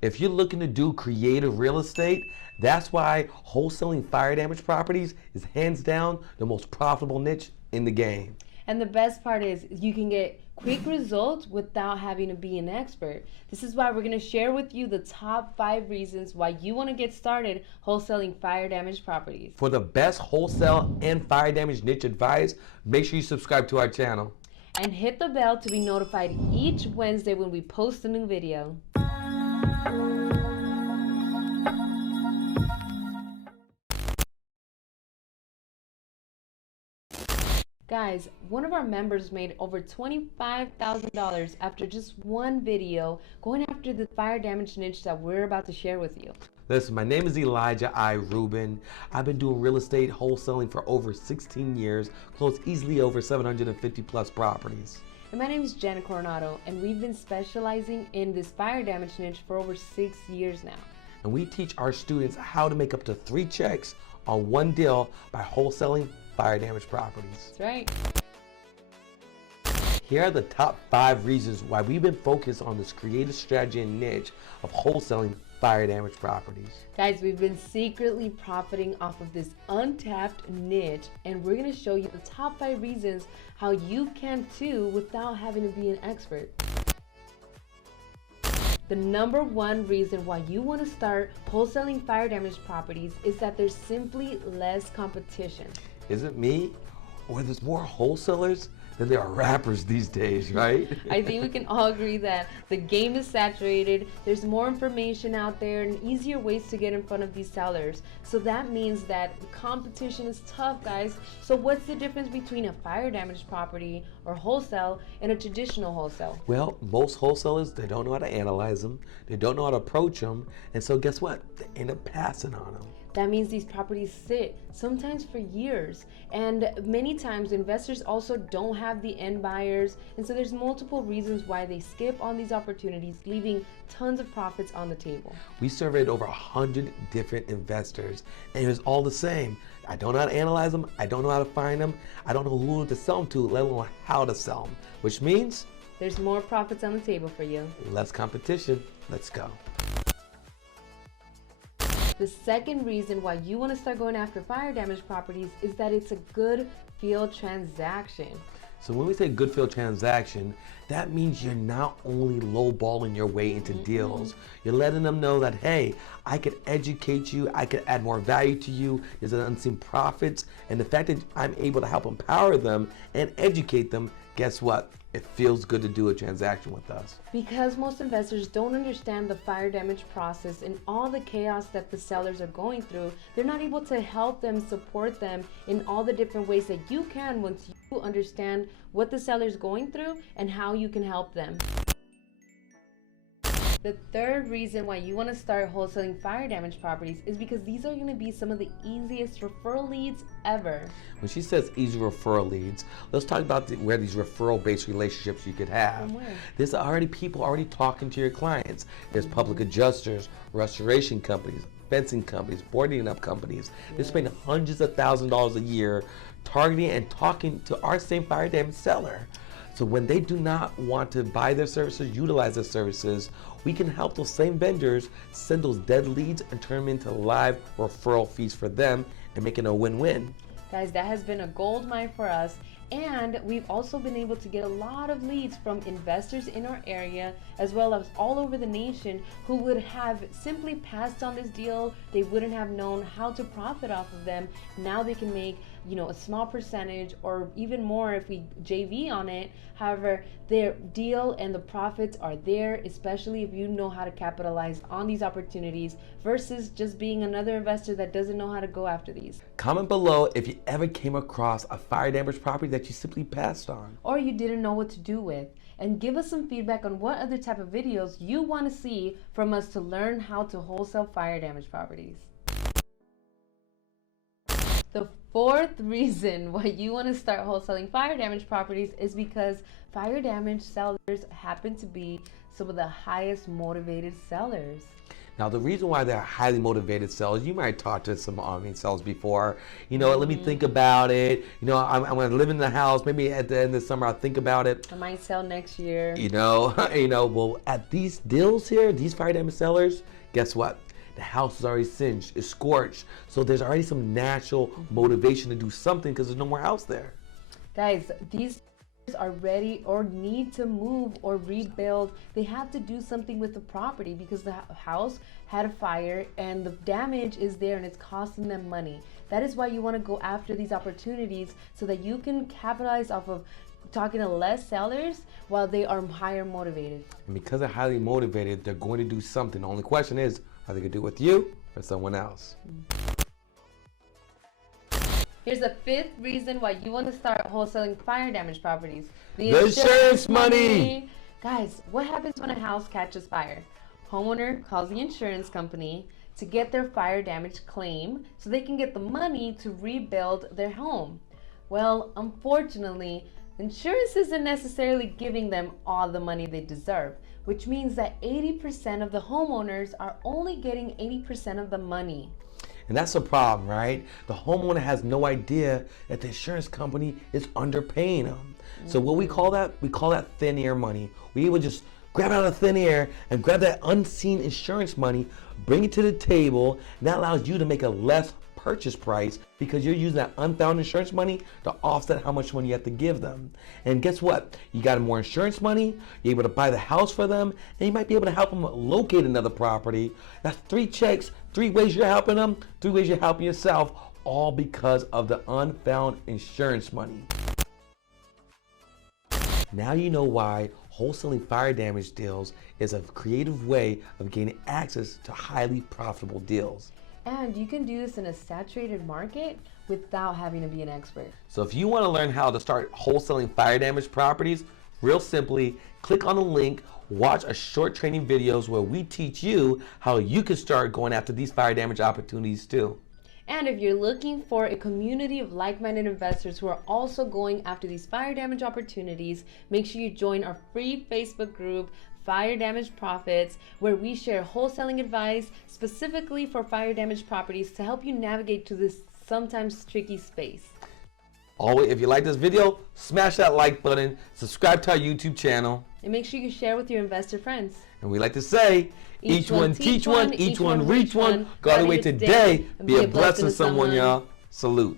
If you're looking to do creative real estate, that's why wholesaling fire damage properties is hands down the most profitable niche in the game. And the best part is you can get quick results without having to be an expert. This is why we're going to share with you the top 5 reasons why you want to get started wholesaling fire damage properties. For the best wholesale and fire damage niche advice, make sure you subscribe to our channel. And hit the bell to be notified each Wednesday when we post a new video. Guys, one of our members made over $25,000 after just one video going after the fire damage niche that we're about to share with you. Listen, my name is Elijah I. Rubin. I've been doing real estate wholesaling for over 16 years, closed easily over 750 plus properties. And my name is Jenna Coronado, and we've been specializing in this fire damage niche for over 6 years now. And we teach our students how to make up to 3 checks on one deal by wholesaling fire damage properties. That's right. Here are the top 5 reasons why we've been focused on this creative strategy and niche of wholesaling fire damage properties. Guys, we've been secretly profiting off of this untapped niche, and we're going to show you the top 5 reasons how you can too without having to be an expert. The number 1 reason why you want to start wholesaling fire damage properties is that there's simply less competition. Is it me? Or there's more wholesalers than there are rappers these days, right? I think we can all agree that the game is saturated. There's more information out there and easier ways to get in front of these sellers. So that means that the competition is tough, guys. So what's the difference between a fire damage property or wholesale and a traditional wholesale? Well, most wholesalers, they don't know how to analyze them. They don't know how to approach them. And so guess what? They end up passing on them. That means these properties sit, sometimes for years. And many times investors also don't have the end buyers. And so there's multiple reasons why they skip on these opportunities, leaving tons of profits on the table. We surveyed over 100 different investors, and it was all the same. I don't know how to analyze them. I don't know how to find them. I don't know who to sell them to, let alone how to sell them, which means there's more profits on the table for you. Less competition. Let's go. The second reason why you want to start going after fire damage properties is that it's a good field transaction. So when we say good field transaction, that means you're not only lowballing your way into deals, you're letting them know that, hey, I could educate you, I could add more value to you, there's an unseen profits, and the fact that I'm able to help empower them and educate them, guess what? It feels good to do a transaction with us. Because most investors don't understand the fire damage process and all the chaos that the sellers are going through, they're not able to help them, support them in all the different ways that you can once you understand what the seller's going through and how you can help them. The third reason why you want to start wholesaling fire damage properties is because these are going to be some of the easiest referral leads ever. When she says easy referral leads, let's talk about where these referral-based relationships you could have. There's already people already talking to your clients. There's public adjusters, restoration companies, fencing companies, boarding up companies. They're spending hundreds of thousands of dollars a year targeting and talking to our same fire damage seller. So when they do not want to buy their services, utilize their services, we can help those same vendors send those dead leads and turn them into live referral fees for them and make it a win-win. Guys, that has been a gold mine for us. And we've also been able to get a lot of leads from investors in our area, as well as all over the nation, who would have simply passed on this deal. They wouldn't have known how to profit off of them. Now they can make, a small percentage or even more if we JV on it. However, their deal and the profits are there, especially if you know how to capitalize on these opportunities versus just being another investor that doesn't know how to go after these. Comment below if you ever came across a fire damage property that you simply passed on. Or you didn't know what to do with. And give us some feedback on what other type of videos you want to see from us to learn how to wholesale fire damage properties. The fourth reason why you want to start wholesaling fire damage properties is because fire damage sellers happen to be some of the highest motivated sellers. Now, the reason why they're highly motivated sellers, you might talk to some sellers before, let me think about it. I'm going to live in the house. Maybe at the end of the summer, I'll think about it. I might sell next year. Well, at these deals here, these fire damage sellers, guess what? The house is already singed, it's scorched. So there's already some natural motivation to do something because there's no more house there. Guys, these are ready or need to move or rebuild. They have to do something with the property because the house had a fire and the damage is there and it's costing them money. That is why you want to go after these opportunities so that you can capitalize off of talking to less sellers while they are higher motivated. And because they're highly motivated, they're going to do something. The only question is, are they going to do it with you or someone else? Here's the 5th reason why you want to start wholesaling fire damage properties. The insurance money. Guys, what happens when a house catches fire? Homeowner calls the insurance company to get their fire damage claim so they can get the money to rebuild their home. Well, unfortunately, insurance isn't necessarily giving them all the money they deserve, which means that 80% of the homeowners are only getting 80% of the money. And that's a problem, right? The homeowner has no idea that the insurance company is underpaying them. So what we call that thin air money. We would just grab out of thin air and grab that unseen insurance money, bring it to the table, and that allows you to make a less purchase price because you're using that unfound insurance money to offset how much money you have to give them. And guess what? You got more insurance money, you're able to buy the house for them, and you might be able to help them locate another property. That's 3 checks, 3 ways you're helping them, 3 ways you're helping yourself, all because of the unfound insurance money. Now you know why wholesaling fire damage deals is a creative way of gaining access to highly profitable deals. And you can do this in a saturated market without having to be an expert. So if you want to learn how to start wholesaling fire damage properties, real simply, click on the link, watch a short training videos where we teach you how you can start going after these fire damage opportunities too. And if you're looking for a community of like-minded investors who are also going after these fire damage opportunities, make sure you join our free Facebook group, Fire Damage Profits, where we share wholesaling advice specifically for fire damage properties to help you navigate to this sometimes tricky space. Always, if you like this video, smash that like button, subscribe to our YouTube channel. And make sure you share with your investor friends. And we like to say, each one teach one, each one reach one. Go all the way today. Be a blessing to someone, y'all. Salute.